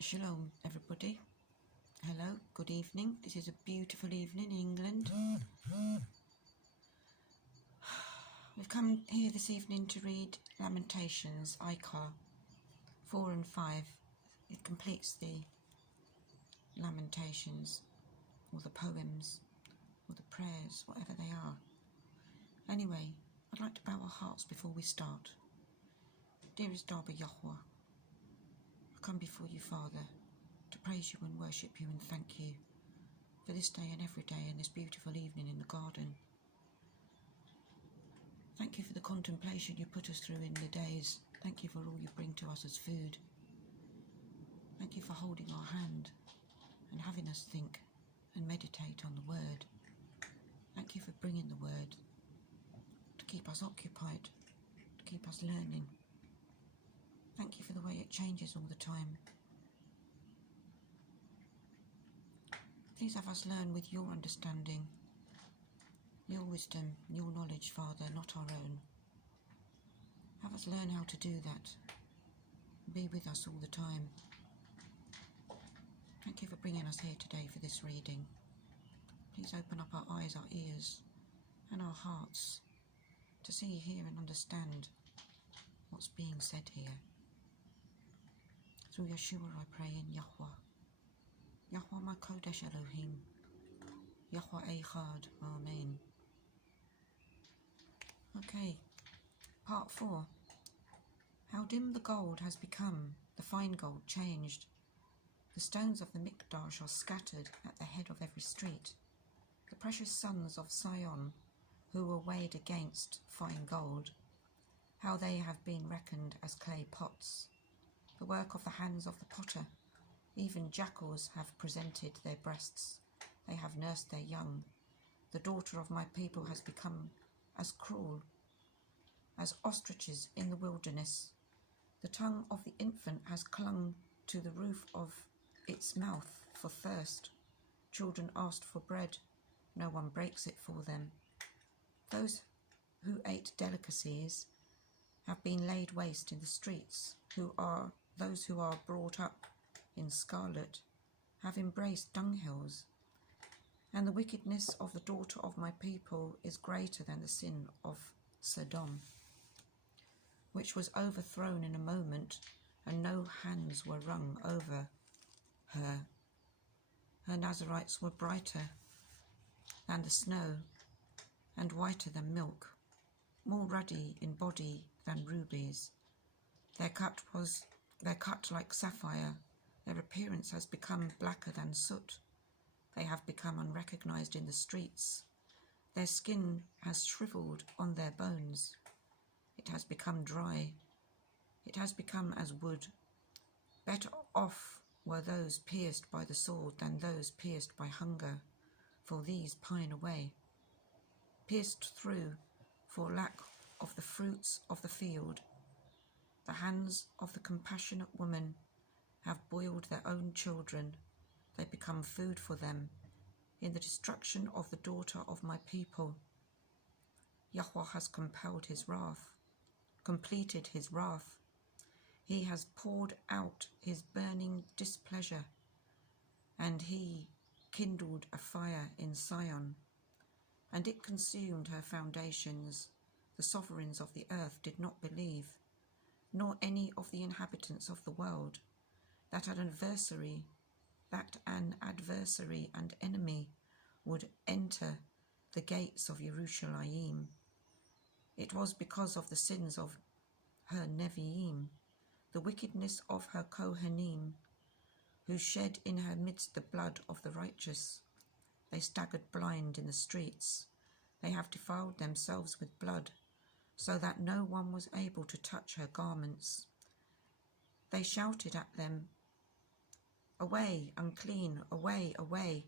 Shalom, everybody. Hello, good evening. This is a beautiful evening in England. We've come here this evening to read Lamentations, Icah 4 and 5. It completes the Lamentations, or the poems, or the prayers, whatever they are. Anyway, I'd like to bow our hearts before we start. Dearest Abba Yahweh, I come before you, Father, to praise you and worship you and thank you for this day and every day and this beautiful evening in the garden. Thank you for the contemplation you put us through in the days. Thank you for all you bring to us as food. Thank you for holding our hand and having us think and meditate on the word. Thank you for bringing the word to keep us occupied, to keep us learning. Thank you for the way it changes all the time. Please have us learn with your understanding, your wisdom, your knowledge, Father, not our own. Have us learn how to do that. Be with us all the time. Thank you for bringing us here today for this reading. Please open up our eyes, our ears, and our hearts to see, hear, and understand what's being said here. Through Yeshua I pray in Yahweh. Yahweh my Kodesh Elohim. Yahweh Echad. Amen. Okay, part 4. How dim the gold has become, the fine gold changed. The stones of the Mikdash are scattered at the head of every street. The precious sons of Sion, who were weighed against fine gold, how they have been reckoned as clay pots, the work of the hands of the potter. Even jackals have presented their breasts, they have nursed their young. The daughter of my people has become as cruel as ostriches in the wilderness. The tongue of the infant has clung to the roof of its mouth for thirst. Children asked for bread, no one breaks it for them. Those who ate delicacies have been laid waste in the streets. Those who are brought up in scarlet have embraced dunghills. And the wickedness of the daughter of my people is greater than the sin of Sodom, which was overthrown in a moment, and no hands were wrung over her. Her Nazarites were brighter than the snow, and whiter than milk, more ruddy in body than rubies. Their cut like sapphire. Their appearance has become blacker than soot. They have become unrecognized in the streets. Their skin has shriveled on their bones. It has become dry. It has become as wood. Better off were those pierced by the sword than those pierced by hunger, for these pine away. Pierced through for lack of the fruits of the field. The hands of the compassionate woman have boiled their own children. They become food for them in the destruction of the daughter of my people. Yahweh has completed his wrath. He has poured out his burning displeasure, and he kindled a fire in Sion, and it consumed her foundations. The sovereigns of the earth did not believe, nor any of the inhabitants of the world, that an adversary and enemy would enter the gates of Jerusalem. It was because of the sins of her Nevi'im, the wickedness of her Kohanim, who shed in her midst the blood of the righteous. They staggered blind in the streets. They have defiled themselves with blood, so that no one was able to touch her garments. They shouted at them, "Away, unclean, away, away,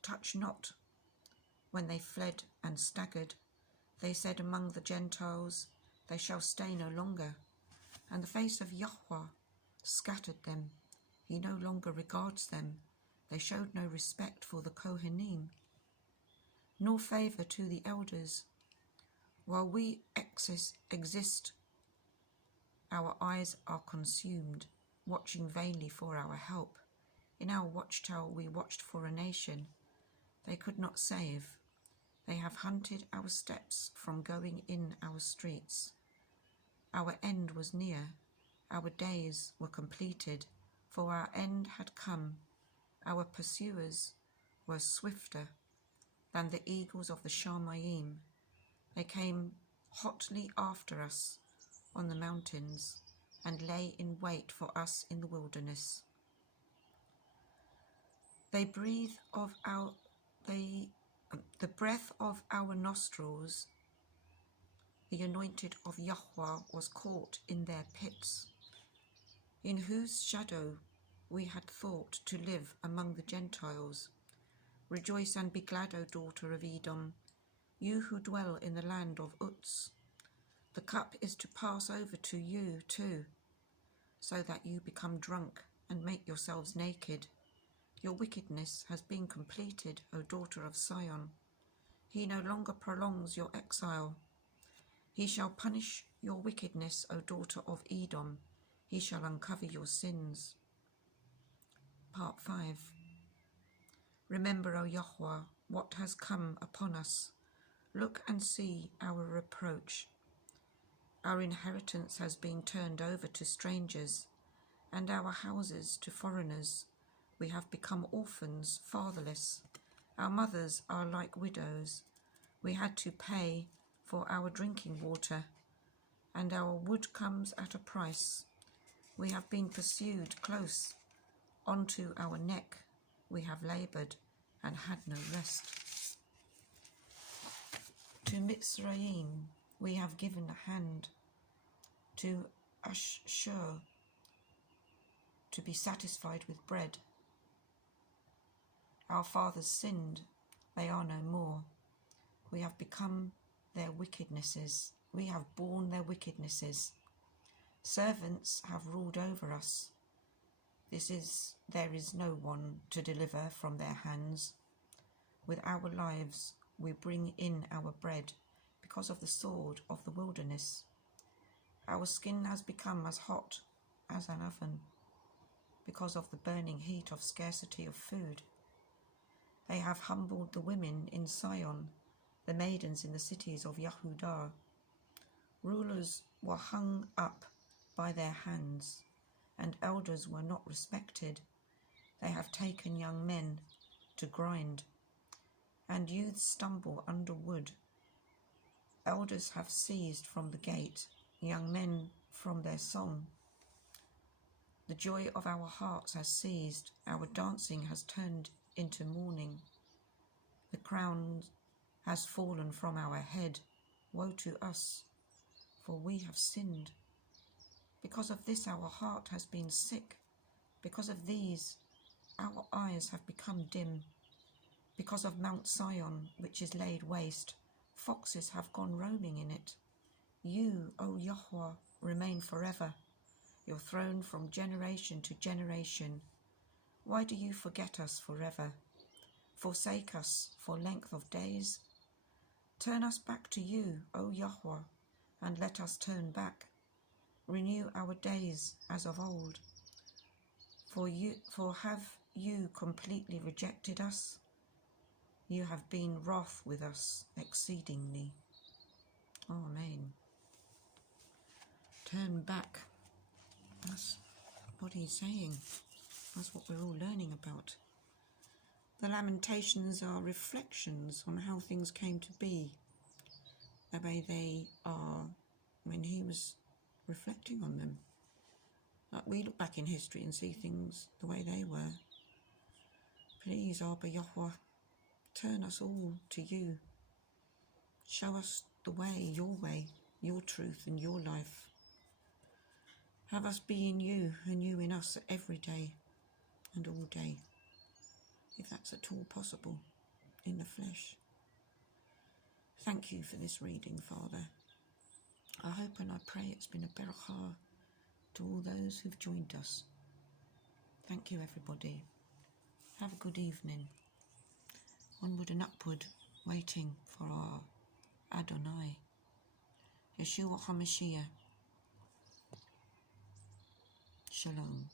touch not." When they fled and staggered, they said among the Gentiles, "They shall stay no longer." And the face of Yahweh scattered them. He no longer regards them. They showed no respect for the Kohanim, nor favor to the elders. While we exist, our eyes are consumed. watching vainly for our help. In our watchtower we watched for a nation. They could not save. They have hunted our steps from going in our streets. Our end was near. Our days were completed, for our end had come. Our pursuers were swifter than the eagles of the Shamayim. They came hotly after us on the mountains and lay in wait for us in the wilderness. They breathe of the breath of our nostrils. The anointed of Yahweh was caught in their pits, in whose shadow we had thought to live among the Gentiles. Rejoice and be glad, O daughter of Edom, you who dwell in the land of Uz. The cup is to pass over to you too, so that you become drunk and make yourselves naked. Your wickedness has been completed, O daughter of Sion. He no longer prolongs your exile. He shall punish your wickedness, O daughter of Edom. He shall uncover your sins. Part 5. Remember, O Yahweh, what has come upon us. Look and see our reproach. Our inheritance has been turned over to strangers, and our houses to foreigners. We have become orphans, fatherless. Our mothers are like widows. We had to pay for our drinking water, and our wood comes at a price. We have been pursued close onto our neck. We have laboured and had no rest. To Mitzrayim we have given a hand, to Ashur to be satisfied with bread. Our fathers sinned, they are no more. We have become their wickednesses. We have borne their wickednesses. Servants have ruled over us. There is no one to deliver from their hands. With our lives we bring in our bread because of the sword of the wilderness. Our skin has become as hot as an oven because of the burning heat of scarcity of food. They have humbled the women in Sion, the maidens in the cities of Yehudah. Rulers were hung up by their hands, and elders were not respected. They have taken young men to grind, and youths stumble under wood. Elders have seized from the gate, young men from their song. The joy of our hearts has ceased, our dancing has turned into mourning. The crown has fallen from our head. Woe to us, for we have sinned. Because of this our heart has been sick. Because of these our eyes have become dim. Because of Mount Sion, which is laid waste, foxes have gone roaming in it. You, O Yahweh, remain forever, your throne from generation to generation. Why do you forget us forever? Forsake us for length of days? Turn us back to you, O Yahweh, and let us turn back. Renew our days as of old. For have you completely rejected us? You have been wroth with us exceedingly. Amen. Turn back. That's what he's saying. That's what we're all learning about. The Lamentations are reflections on how things came to be, the way they are when he was reflecting on them. Like we look back in history and see things the way they were. Please, Abba Yahweh, turn us all to you. Show us the way, your truth and your life. Have us be in you and you in us every day and all day, if that's at all possible, in the flesh. Thank you for this reading, Father. I hope and I pray it's been a beracha to all those who've joined us. Thank you, everybody. Have a good evening. Onward and upward, waiting for our Adonai, Yeshua HaMashiach. Shalom.